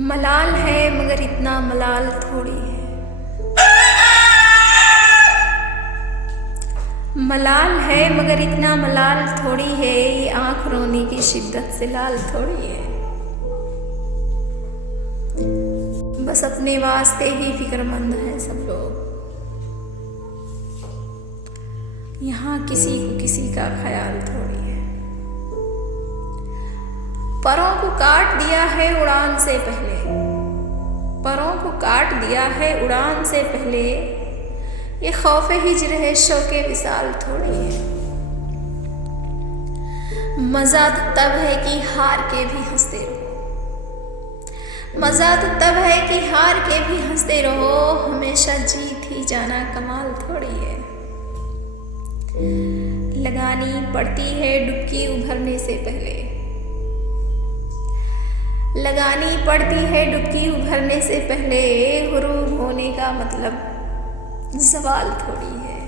मलाल है मगर इतना मलाल थोड़ी है। मलाल है मगर इतना मलाल थोड़ी है, ये आंख रोने की शिद्दत से लाल थोड़ी है। बस अपने वास्ते ही फिक्रमंद हैं सब लोग, यहाँ किसी को किसी का ख्याल थोड़ी है। परों को काट दिया है उड़ान से पहले, परों को काट दिया है उड़ान से पहले, ये खौफ हिज्र है शौके विसाल थोड़ी है। मज़ा तो तब है कि हार के भी हंसते रहो, मज़ा तो तब है कि हार के भी हंसते रहो, हमेशा जीत ही जाना कमाल थोड़ी है। लगानी पड़ती है डुबकी उभरने से पहले, लगानी पड़ती है डुबकी उभरने से पहले, गुरूब होने का मतलब ज़वाल थोड़ी है।